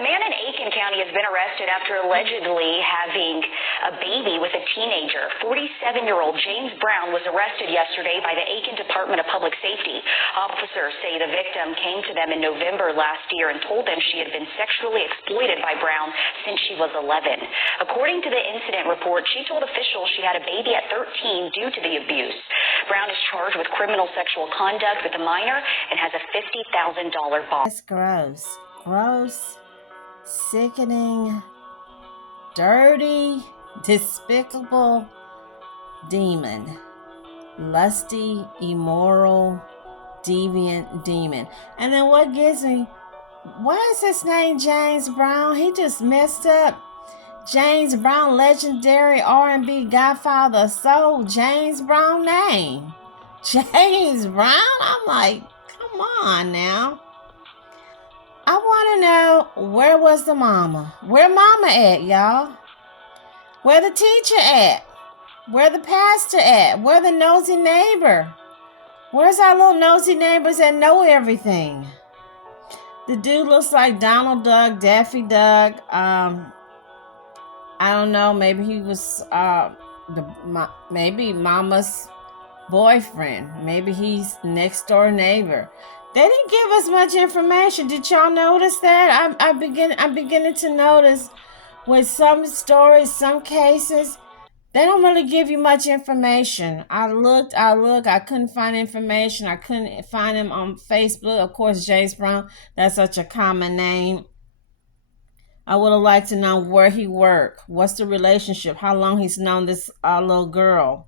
A man in Aiken County has been arrested after allegedly having a baby with a teenager. 47-year-old James Brown was arrested yesterday by the Aiken Department of Public Safety. Officers say the victim came to them in November last year and told them she had been sexually exploited by Brown since she was 11. According to the incident report, she told officials she had a baby at 13 due to the abuse. Brown is charged with criminal sexual conduct with a minor and has a $50,000 bond. That's gross. Gross. Sickening, dirty, despicable demon, lusty, immoral, deviant demon. And then what gets me, why is his name James Brown? He just messed up. James Brown, legendary R&B godfather of soul. James Brown name. James Brown? I'm like, come on now. I want to know, where was the mama? Where mama at, y'all? Where the teacher at? Where the pastor at? Where the nosy neighbor? Where's our little nosy neighbors that know everything? The dude looks like Donald Duck, Daffy Duck. I don't know. Maybe he was maybe mama's boyfriend. Maybe he's next door neighbor. They didn't give us much information. Did y'all notice that? I'm beginning to notice with some stories, some cases, they don't really give you much information. I looked, I couldn't find information. I couldn't find him on Facebook. Of course, James Brown, that's such a common name. I would have liked to know where he worked. What's the relationship? How long he's known this little girl.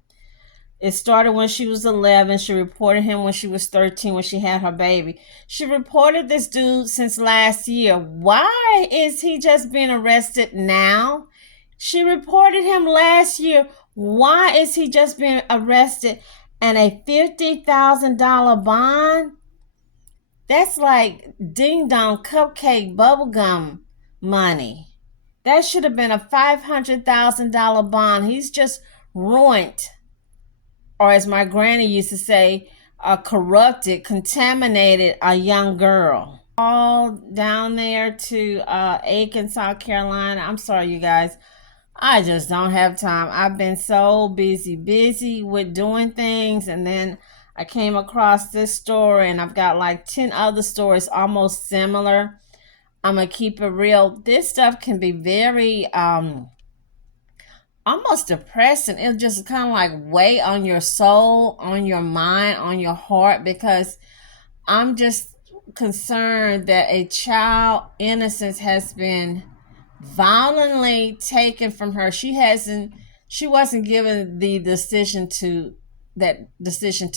It started when she was 11. She reported him when she was 13, when she had her baby. She reported this dude since last year. Why is he just being arrested now? She reported him last year. Why is he just being arrested and a $50,000 bond? That's like ding-dong cupcake bubblegum money. That should have been a $500,000 bond. He's just ruined, or as my granny used to say, corrupted, contaminated a young girl. All down there to Aiken, South Carolina. I'm sorry, you guys. I just don't have time. I've been so busy with doing things. And then I came across this story, and I've got like 10 other stories almost similar. I'm going to keep it real. This stuff can be very almost depressing. It'll just kind of like weigh on your soul, on your mind, on your heart, because I'm just concerned that a child innocence has been violently taken from her. She wasn't given the decision to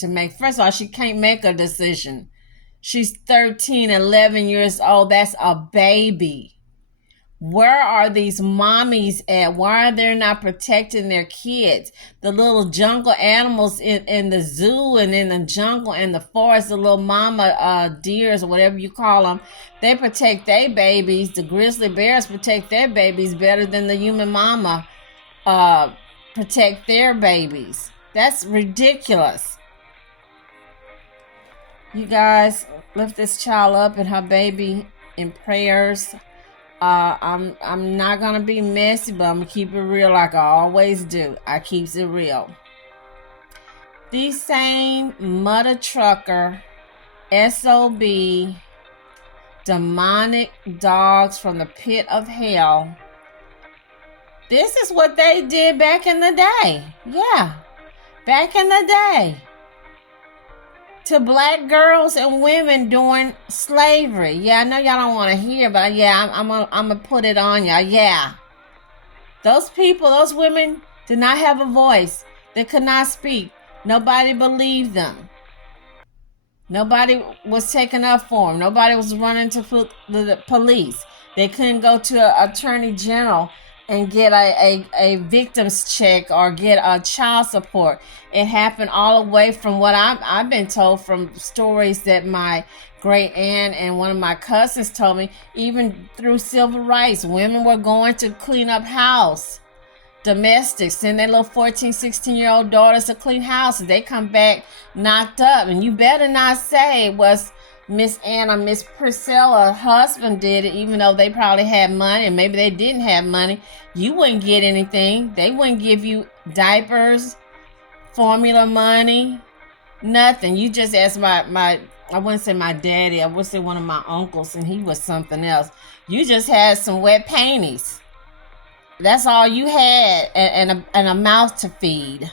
make. First of all, she can't make a decision. She's 13, 11 years old. That's a baby. Where are these mommies at? Why are they not protecting their kids? The little jungle animals in the zoo and in the jungle and the forest, the little mama deers or whatever you call them, they protect their babies. The grizzly bears protect their babies better than the human mama protect their babies. That's ridiculous. You guys, lift this child up and her baby in prayers. I'm not gonna be messy, but I'm gonna keep it real like I always do. I keeps it real. These same mother trucker, SOB, demonic dogs from the pit of hell. This is what they did back in the day. Yeah, back in the day. To black girls and women during slavery. Yeah, I know y'all don't want to hear, but yeah, I'm gonna put it on y'all. Yeah. Those people, those women did not have a voice. They could not speak. Nobody believed them. Nobody was taking up for them. Nobody was running to the police. They couldn't go to an attorney general and get a victim's check or get a child support. It happened all the way from what I've been told from stories that my great aunt and one of my cousins told me. Even through civil rights, women were going to clean up house, domestics, send their little 14, 16-year-old daughters to clean houses. They come back knocked up, and you better not say it was Miss Anna, Miss Priscilla's husband did it, even though they probably had money, and maybe they didn't have money. You wouldn't get anything. They wouldn't give you diapers, formula money, nothing. You just asked I wouldn't say my daddy, I would say one of my uncles, and he was something else. You just had some wet panties. That's all you had, and a mouth to feed.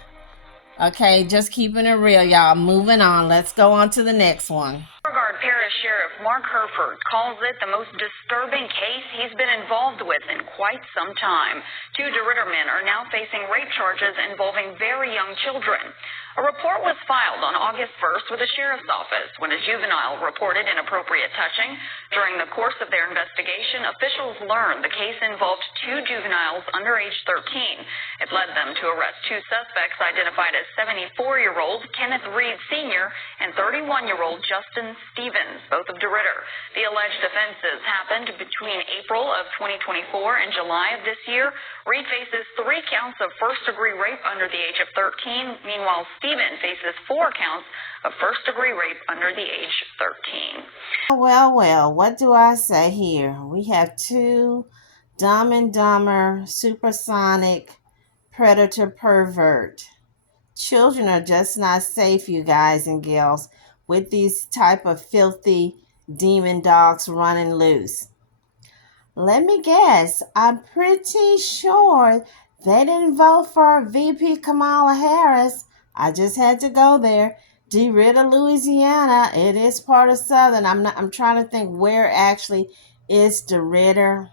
Okay, just keeping it real, y'all. Moving on. Let's go on to the next one. Beauregard Parish Sheriff Mark Hertz calls it the most disturbing case he's been involved with in quite some time. 2 DeRitter men are now facing rape charges involving very young children. A report was filed on August 1st with the sheriff's office when a juvenile reported inappropriate touching. During the course of their investigation, officials learned the case involved 2 juveniles under age 13. It led them to arrest 2 suspects identified as 74-year-old Kenneth Reed Sr. and 31-year-old Justin Stevens, both of DeRitter. The alleged offenses happened between April of 2024 and July of this year. Reed faces 3 counts of first-degree rape under the age of 13. Meanwhile, Stephen faces 4 counts of first-degree rape under the age 13. Well, what do I say here? We have 2 Dumb and Dumber, supersonic, predator pervert. Children are just not safe, you guys and gals, with these type of filthy demon dogs running loose. Let me guess, I'm pretty sure they didn't vote for VP Kamala Harris. I just had to go there. DeRitter, Louisiana. It is part of Southern. I'm trying to think where actually is DeRitter.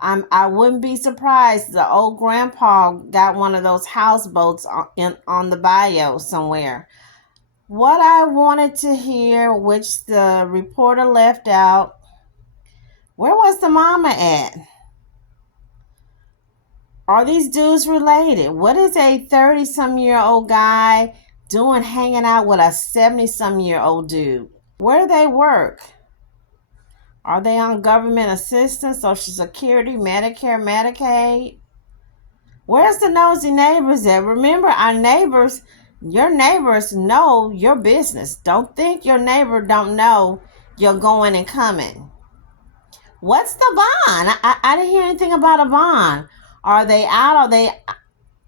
I wouldn't be surprised. The old grandpa got one of those houseboats on the bayou somewhere. What I wanted to hear, which the reporter left out, where was the mama at? Are these dudes related? What is a 30-some-year-old guy doing hanging out with a 70-some-year-old dude? Where do they work? Are they on government assistance, Social Security, Medicare, Medicaid? Where's the nosy neighbors at? Remember, our neighbors, your neighbors know your business. Don't think your neighbor don't know you're going and coming. What's the bond? I didn't hear anything about a bond. Are they out? Are they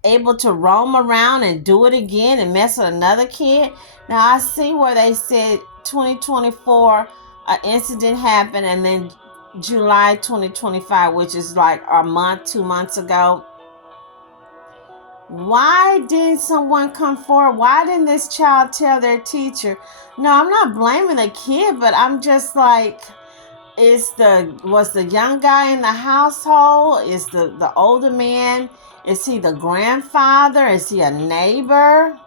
able to roam around and do it again and mess with another kid? Now, I see where they said 2024, an incident happened, and then July 2025, which is like a month, 2 months ago. Why didn't someone come forward? Why didn't this child tell their teacher? No, I'm not blaming the kid, but I'm just like, was the young guy in the household? Is the older man? Is he the grandfather? Is he a neighbor?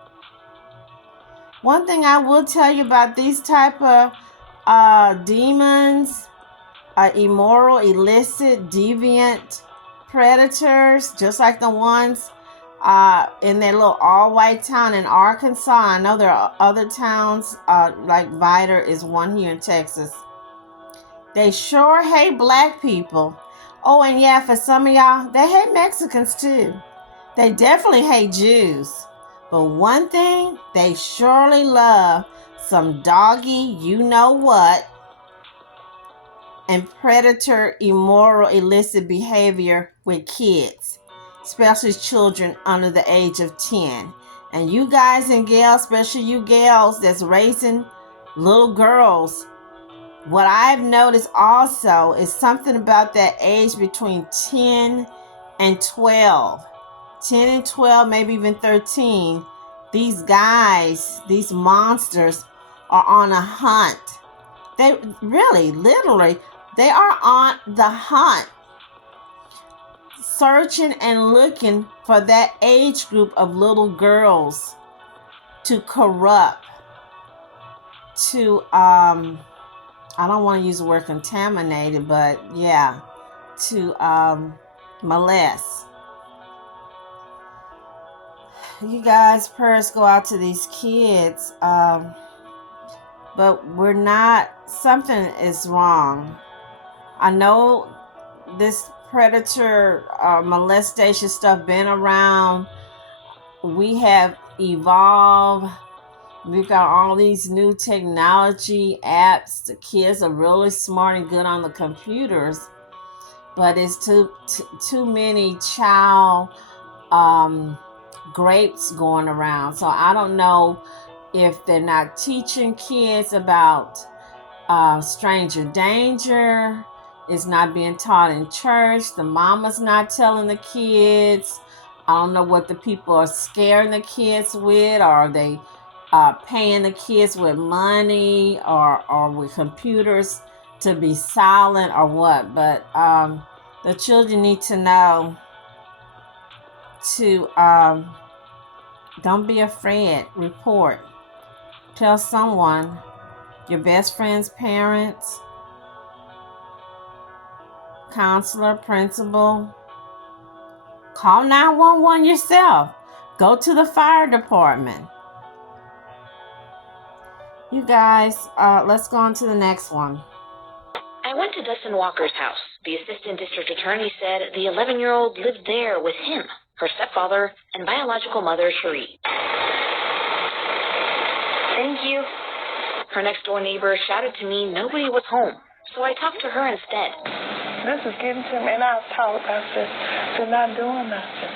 One thing I will tell you about these type of demons, immoral, illicit, deviant predators, just like the ones in that little all-white town in Arkansas. I know there are other towns, like Vidor is one here in Texas. They sure hate black people. Oh, and yeah, for some of y'all, they hate Mexicans too. They definitely hate Jews. But one thing, they surely love some doggy you-know-what and predator, immoral, illicit behavior with kids, especially children under the age of 10. And you guys and gals, especially you gals that's raising little girls, what I've noticed also is something about that age between 10 and 12. 10 and 12, maybe even 13. These guys, these monsters are on a hunt. They really, literally, they are on the hunt, searching and looking for that age group of little girls to corrupt, to I don't want to use the word contaminated, but yeah, to molest. You guys, prayers go out to these kids, but we're not, something is wrong. I know this predator molestation stuff been around. We have evolved We got all these new technology apps. The kids are really smart and good on the computers, but it's too many child grapes going around. So I don't know if they're not teaching kids about stranger danger. It's not being taught in church. The mama's not telling the kids. I don't know what the people are scaring the kids with. Or are they paying the kids with money or with computers to be silent or what? But the children need to know to don't be afraid. Report. Tell someone, your best friend's parents, counselor, principal. Call 911 yourself. Go to the fire department. You guys, let's go on to the next one. I went to Dustin Walker's house. The assistant district attorney said the 11-year-old lived there with him, her stepfather, and biological mother, Cherie. Thank you. Her next-door neighbor shouted to me nobody was home, so I talked to her instead. This is getting to me, and I've talked about this. They're not doing nothing.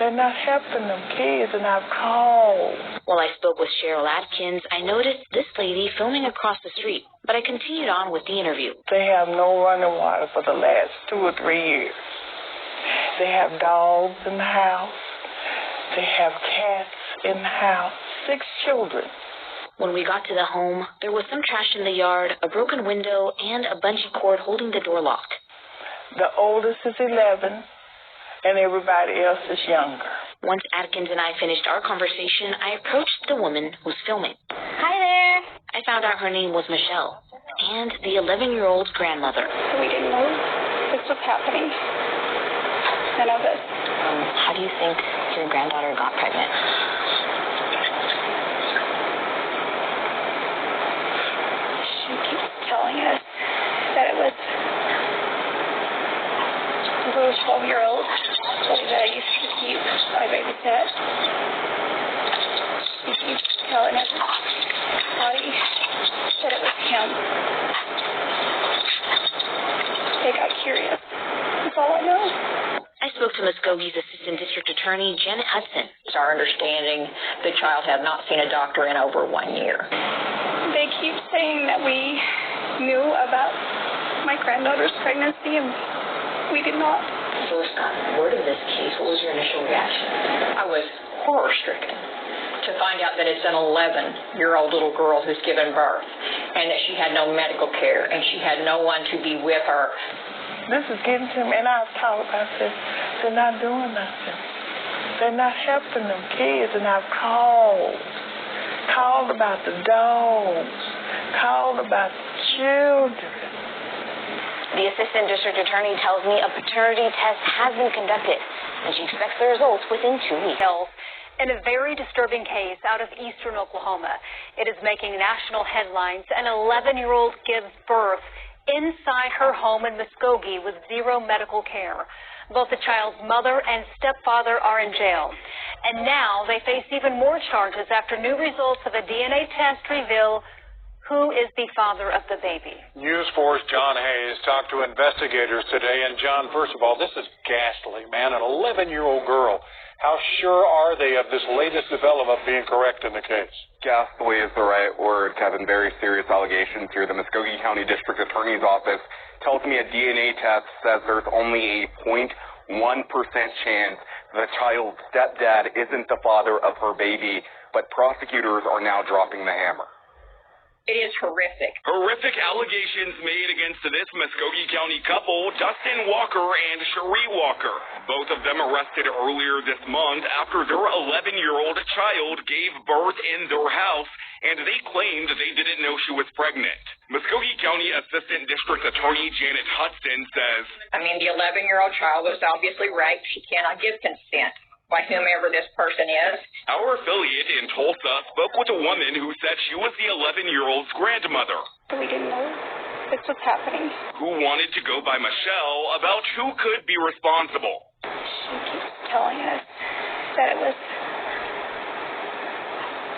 They're not helping them kids, and I've called. While I spoke with Cheryl Atkins, I noticed this lady filming across the street, but I continued on with the interview. They have no running water for the last 2 or 3 years. They have dogs in the house. They have cats in the house. 6 children. When we got to the home, there was some trash in the yard, a broken window, and a bungee cord holding the door locked. The oldest is 11, and everybody else is younger. Once Atkins and I finished our conversation, I approached the woman who's filming. Hi there. I found out her name was Michelle, and the 11-year-old's grandmother. We didn't know this was happening. None of us. How do you think your granddaughter got pregnant? She keeps telling us that it was a little 12-year-old that I used to keep. I babysat. She keeps telling us Scotty said it was him. They got curious. That's all I know. I spoke to Muskoge's assistant district attorney, Janet Hudson. It's our understanding the child had not seen a doctor in over 1 year. They keep saying that we knew about my granddaughter's pregnancy, and we did not. First word of this case, what was your initial reaction? I was horror-stricken to find out that it's an 11-year-old little girl who's given birth and that she had no medical care and she had no one to be with her. This is getting to me, and I've talked about this. They're not doing nothing. They're not helping them kids, and I've called. Called about the dogs. Called about the children. The assistant district attorney tells me a paternity test has been conducted, and she expects the results within 2 weeks. In a very disturbing case out of eastern Oklahoma, it is making national headlines. An 11-year-old gives birth inside her home in Muskogee with zero medical care. Both the child's mother and stepfather are in jail. And now they face even more charges after new results of a DNA test reveal who is the father of the baby. News 4's John Hayes talked to investigators today. And John, first of all, this is ghastly, man. An 11-year-old girl. How sure are they of this latest development being correct in the case? Ghastly is the right word, Kevin. Very serious allegations here. The Muskogee County District Attorney's Office tells me a DNA test says there's only a 0.1% chance the child's stepdad isn't the father of her baby, but prosecutors are now dropping the hammer. It is horrific. Horrific allegations made against this Muskogee County couple, Dustin Walker and Cherie Walker. Both of them arrested earlier this month after their 11-year-old child gave birth in their house, and they claimed they didn't know she was pregnant. Muskogee County Assistant District Attorney Janet Hudson says, I mean, the 11-year-old child was obviously raped. She cannot give consent by whomever this person is. Our affiliate in Tulsa spoke with a woman who said she was the 11-year-old's grandmother. We didn't know this was happening. Who wanted to go by Michelle about who could be responsible. She keeps telling us that it was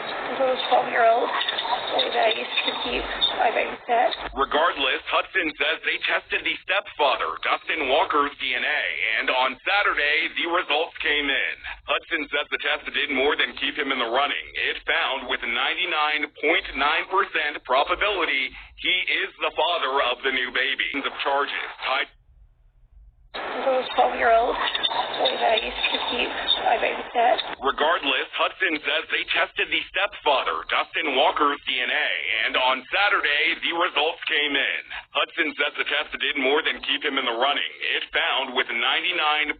a little 12-year-old boy that I used to keep, I babysat. Regardless, Hudson says they tested the stepfather, Dustin Walker's DNA, and on Saturday, the results came in. Hudson says the test did more than keep him in the running. It found with 99.9% probability he is the father of the new baby. Of charges tied. Those 12-year-old boy that I used to keep, I babysat. Regardless, Hudson says they tested the stepfather, Dustin Walker's DNA, and on Saturday, the results came in. Hudson says the test did more than keep him in the running. It found with 99.9%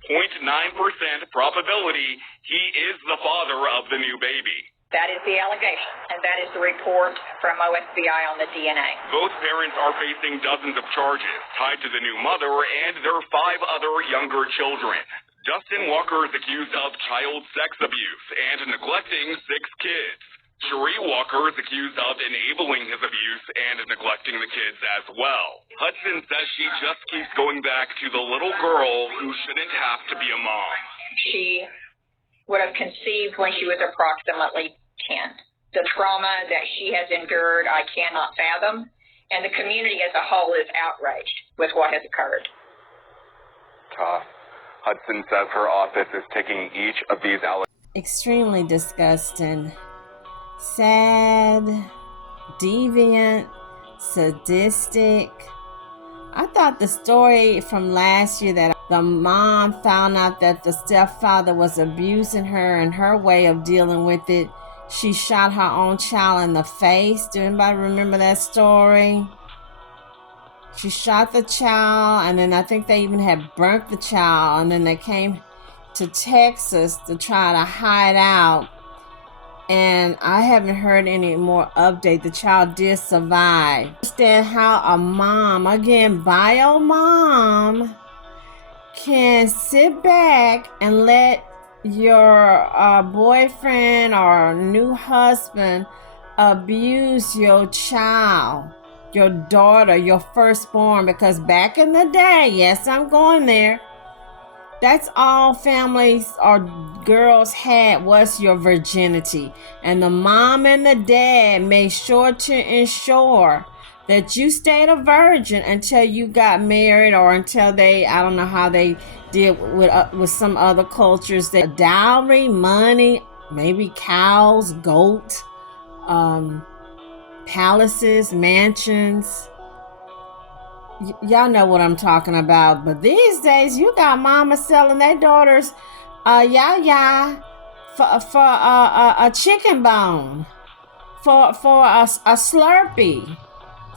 probability he is the father of the new baby. That is the allegation, and that is the report from OSBI on the DNA. Both parents are facing dozens of charges tied to the new mother and their 5 other younger children. Dustin Walker is accused of child sex abuse and neglecting 6 kids. Cherie Walker is accused of enabling his abuse and neglecting the kids as well. Hudson says she just keeps going back to the little girl who shouldn't have to be a mom. She would have conceived when she was approximately 10. The trauma that she has endured, I cannot fathom, and the community as a whole is outraged with what has occurred. Tough. Hudson says her office is taking each of these allegations. Extremely disgusting, sad, deviant, sadistic. I thought the story from last year that the mom found out that the stepfather was abusing her, and her way of dealing with it, she shot her own child in the face. Do anybody remember that story? She shot the child, and then I think they even had burnt the child, and then they came to Texas to try to hide out. And I haven't heard any more update. The child did survive. Understand how a mom, again, bio mom, can sit back and let your boyfriend or new husband abuse your child, your daughter, your firstborn. Because back in the day, yes, I'm going there, that's all families or girls had was your virginity. And the mom and the dad made sure to ensure that you stayed a virgin until you got married, or until they, I don't know how they did with some other cultures, that dowry, money, maybe cows, goat, palaces, mansions. Y'all know what I'm talking about. But these days, you got mamas selling their daughters for a chicken bone, for a Slurpee,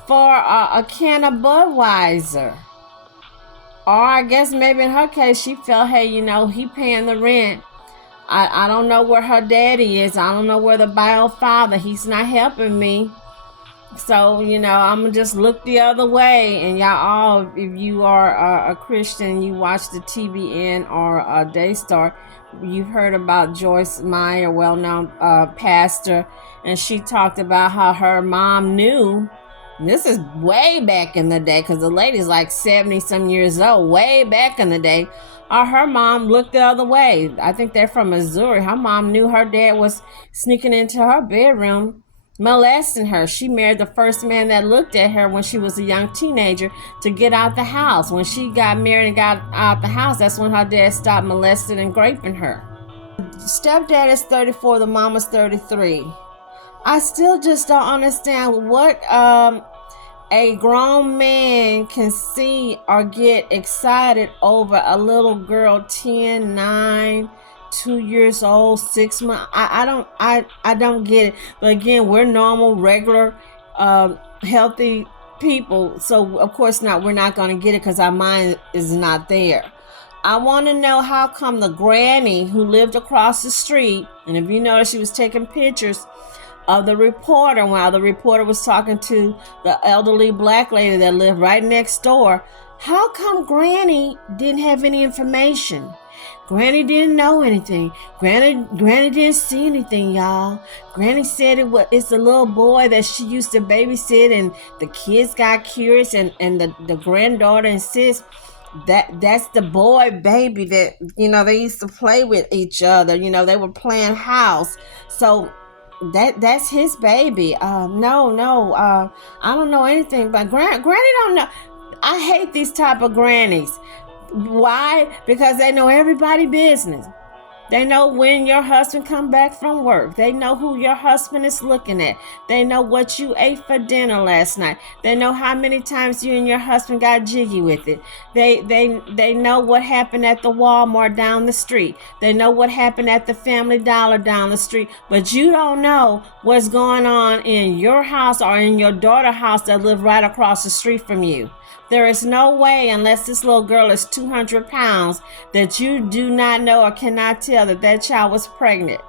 for a can of Budweiser. Or I guess maybe in her case, she felt, hey, he paying the rent. I don't know where her daddy is. I don't know where the bio father. He's not helping me. So, I'm going to just look the other way. And y'all all, if you are a Christian, you watch the TBN or Daystar, you've heard about Joyce Meyer, well-known pastor. And she talked about how her mom knew. This is way back in the day, because the lady's like 70-some years old, way back in the day. Or her mom looked the other way. I think they're from Missouri. Her mom knew her dad was sneaking into her bedroom, molesting her. She married the first man that looked at her when she was a young teenager to get out the house. When she got married and got out the house, that's when her dad stopped molesting and raping her. Stepdad is 34, the mama's 33. I still just don't understand what a grown man can see or get excited over a little girl 10, 9, 2 years old, 6 months. I don't get it. But again, we're normal, regular, healthy people. So of course not, we're not going to get it because our mind is not there. I want to know how come the granny who lived across the street, and if you notice, she was taking pictures of the reporter while the reporter was talking to the elderly black lady that lived right next door. How come Granny didn't have any information? Granny didn't know anything. Granny didn't see anything, y'all. Granny said it's a little boy that she used to babysit, and the kids got curious, and the granddaughter insists that's the boy baby that, they used to play with each other. They were playing house. So that's his baby. No. I don't know anything about Granny. Don't know. I hate these type of grannies. Why? Because they know everybody business. They know when your husband come back from work. They know who your husband is looking at. They know what you ate for dinner last night. They know how many times you and your husband got jiggy with it. They know what happened at the Walmart down the street. They know what happened at the Family Dollar down the street. But you don't know what's going on in your house or in your daughter's house that live right across the street from you. There is no way, unless this little girl is 200 pounds, that you do not know or cannot tell that child was pregnant.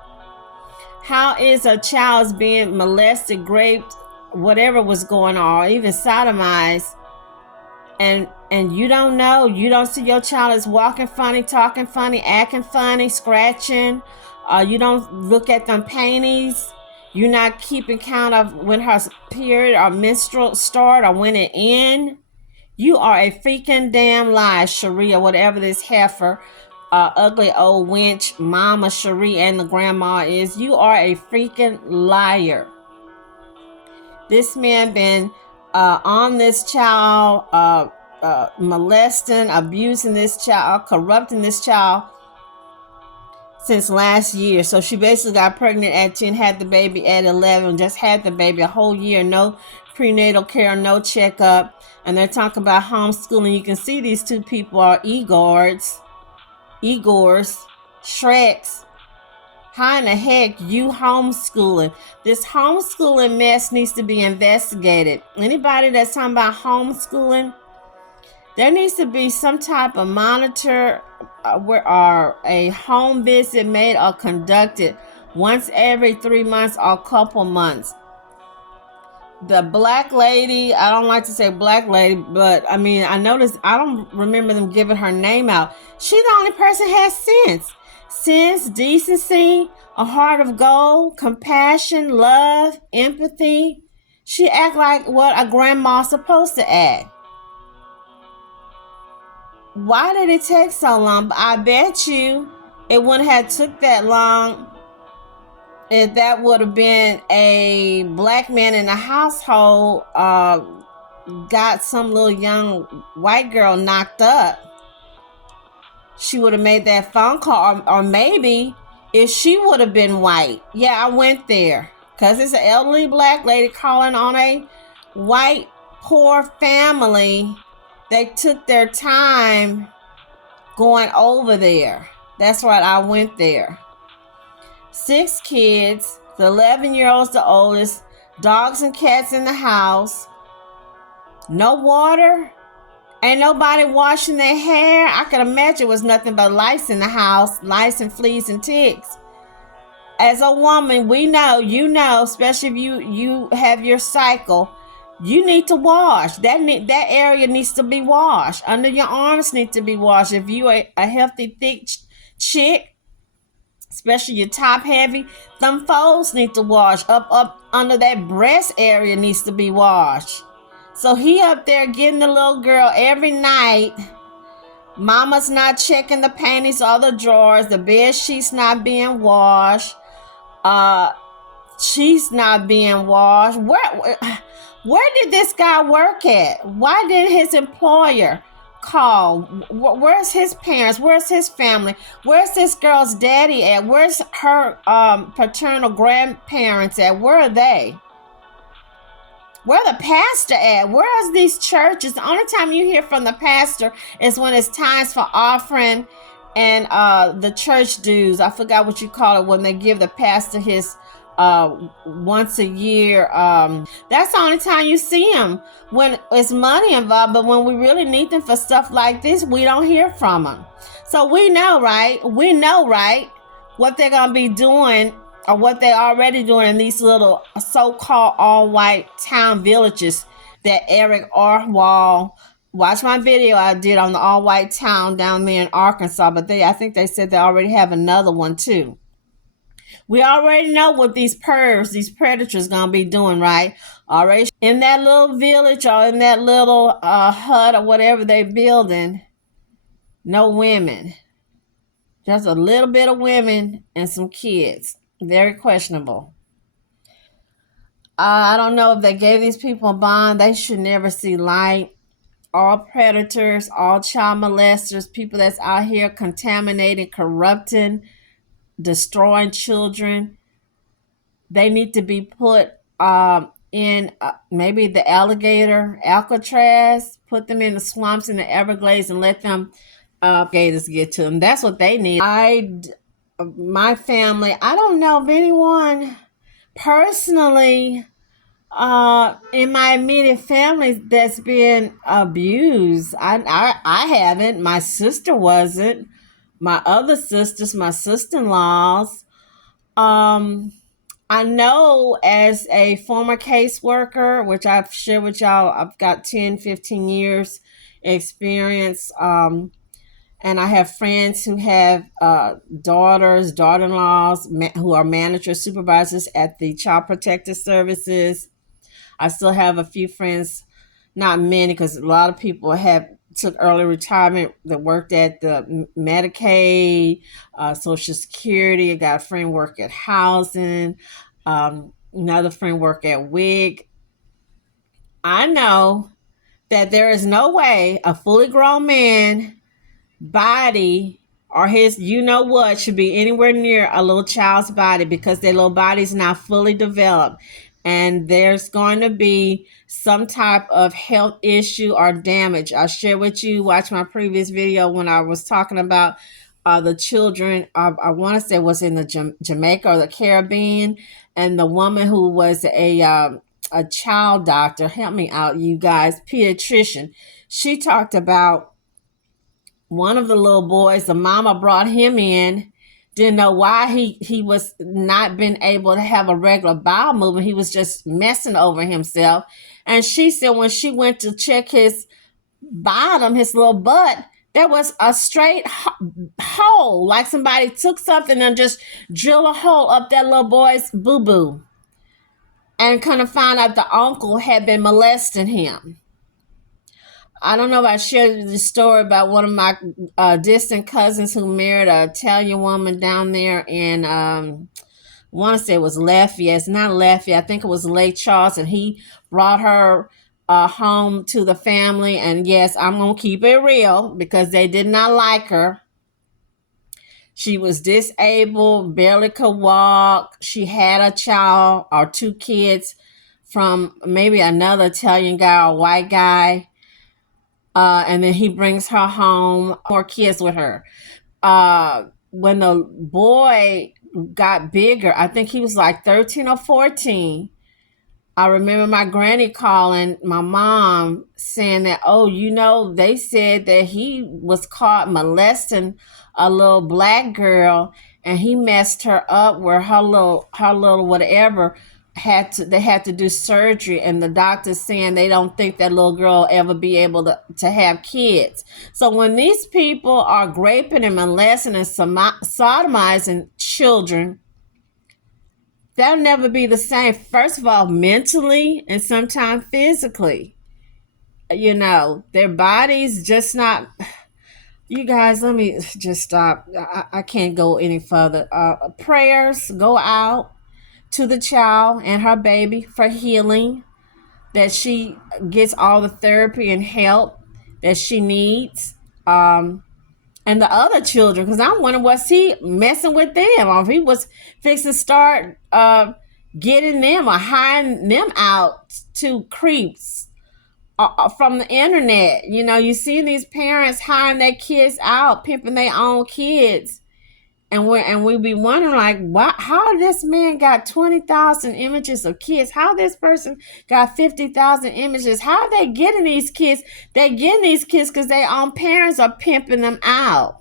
How is a child being molested, raped, whatever was going on, or even sodomized, and you don't know? You don't see your child is walking funny, talking funny, acting funny, scratching. You don't look at them panties. You're not keeping count of when her period or menstrual start or when it end. You are a freaking damn lie, Cherie, or whatever this heifer, ugly old wench, Mama Cherie, and the grandma is. You are a freaking liar. This man been on this child, molesting, abusing this child, corrupting this child since last year. So she basically got pregnant at 10, had the baby at 11, just had the baby a whole year, no prenatal care, no checkup. And they're talking about homeschooling. You can see these two people are Igors, Shreks. How in the heck you homeschooling? This homeschooling mess needs to be investigated. Anybody that's talking about homeschooling, there needs to be some type of monitor or a home visit made or conducted once every 3 months or a couple months. The black lady, I don't like to say black lady, but I mean, I noticed, I don't remember them giving her name out. She's the only person who has sense, decency, a heart of gold, compassion, love, empathy. She act like what a grandma's supposed to act. Why did it take so long? I bet you it wouldn't have took that long if that would have been a black man in the household, got some little young white girl knocked up. She would have made that phone call, or maybe if she would have been white. Yeah, I went there because it's an elderly black lady calling on a white poor family. They took their time going over there. That's right, I went there. 6 kids, the 11-year-old's the oldest, dogs and cats in the house, no water, ain't nobody washing their hair. I could imagine it was nothing but lice in the house, lice and fleas and ticks. As a woman, we know, you know, especially if you have your cycle, you need to wash. That area needs to be washed. Under your arms need to be washed. If you are a healthy, thick chick, especially your top heavy, them folds need to wash. Up under that breast area needs to be washed. So he up there getting the little girl every night. Mama's not checking the panties or the drawers. The bed sheets not being washed. She's not being washed. Where did this guy work at? Why did his employer call? Where's his parents? Where's his family? Where's this girl's daddy at? Where's her paternal grandparents at? Where are they? Where the pastor at? Where is these churches? The only time you hear from the pastor is when it's times for offering and the church dues. I forgot what you call it when they give the pastor his once a year. That's the only time you see him, when it's money involved. But when we really need them for stuff like this, we don't hear from them. So we know, right? What they're gonna be doing, or what they're already doing in these little so-called all-white town villages that Eric Orwell. Watch my video I did on the all-white town down there in Arkansas. But I think they said they already have another one too. We already know what these predators gonna be doing, right? Already in that little village or in that little hut or whatever they building, no women. Just a little bit of women and some kids. Very questionable. I don't know if they gave these people a bond. They should never see light. All predators, all child molesters, people that's out here contaminating, corrupting, destroying children, they need to be put in maybe the alligator, Alcatraz, put them in the swamps in the Everglades and let them gators get to them. That's what they need. My family, I don't know of anyone personally in my immediate family that's been abused. I haven't. My sister wasn't. My other sisters, my sister-in-laws. I know as a former caseworker, which I've shared with y'all, I've got 10, 15 years experience. And I have friends who have daughters, daughter-in-laws who are managers, supervisors at the Child Protective Services. I still have a few friends, not many, because a lot of people took early retirement that worked at the Medicaid, Social Security. I got a friend work at housing, another friend work at WIG. I know that there is no way a fully grown man body or his should be anywhere near a little child's body, because their little body's not fully developed, and there's going to be some type of health issue or damage. I shared with you, watch my previous video when I was talking about the children. I want to say it was in the Jamaica or the Caribbean, and the woman who was a child doctor, help me out you guys, pediatrician, she talked about one of the little boys, the mama brought him in, didn't know why he was not been able to have a regular bowel movement. He was just messing over himself. And she said when she went to check his bottom, his little butt, there was a straight hole, like somebody took something and just drilled a hole up that little boy's boo-boo. And kind of found out the uncle had been molesting him. I don't know if I shared the story about one of my distant cousins who married an Italian woman down there in, I want to say it was Lafayette. It's not Lafayette. I think it was Lake Charles. And he brought her home to the family. And yes, I'm going to keep it real because they did not like her. She was disabled, barely could walk. She had a child or two kids from maybe another Italian guy or white guy. And then he brings her home, more kids with her. When the boy got bigger, I think he was like 13 or 14. I remember my granny calling my mom saying that, they said that he was caught molesting a little black girl, and he messed her up where her little whatever they had to do surgery, and the doctor's saying they don't think that little girl will ever be able to have kids. So when these people are raping and molesting and sodomizing children, they'll never be the same. First of all, mentally and sometimes physically. Their bodies just not... You guys, let me just stop. I can't go any further. Prayers go out to the child and her baby for healing, that she gets all the therapy and help that she needs. And the other children, because I'm wondering, was he messing with them, or if he was fixing to start getting them or hiring them out to creeps from the internet. You see these parents hiring their kids out, pimping their own kids. And we be wondering, like, how this man got 20,000 images of kids? How this person got 50,000 images? How are they getting these kids? They're getting these kids because their own parents are pimping them out.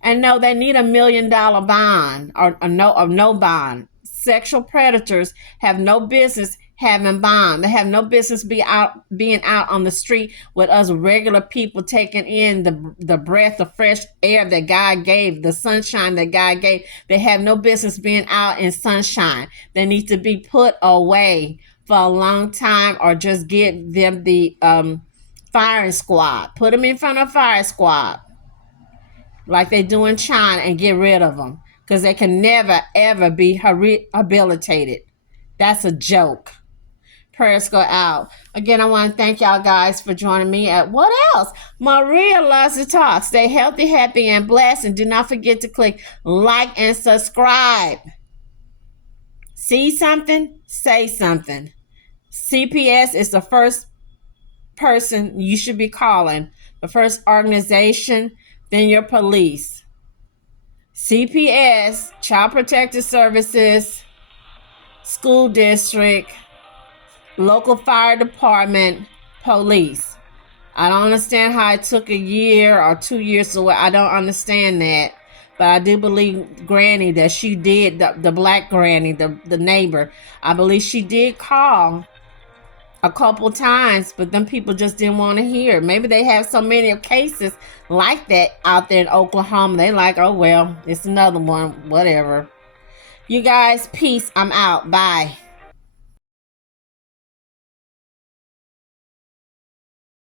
And no, they need $1 million bond or no bond. Sexual predators have no business having bond. They have no business being out on the street with us regular people taking in the breath of fresh air that God gave, the sunshine that God gave. They have no business being out in sunshine. They need to be put away for a long time, or just get them the firing squad. Put them in front of fire squad like they do in China and get rid of them, because they can never, ever be rehabilitated. That's a joke. Prayers go out. Again, I want to thank y'all guys for joining me at What Else? Maria loves to talk. Stay healthy, happy, and blessed. And do not forget to click like and subscribe. See something? Say something. CPS is the first person you should be calling. The first organization, then your police. CPS, Child Protective Services, school district, local fire department, police. I don't understand how it took a year or 2 years away. I don't understand that. But I do believe Granny that she did, the black Granny, the neighbor, I believe she did call a couple times, but them people just didn't want to hear. Maybe they have so many cases like that out there in Oklahoma. They like, oh, well, it's another one, whatever. You guys, peace. I'm out. Bye.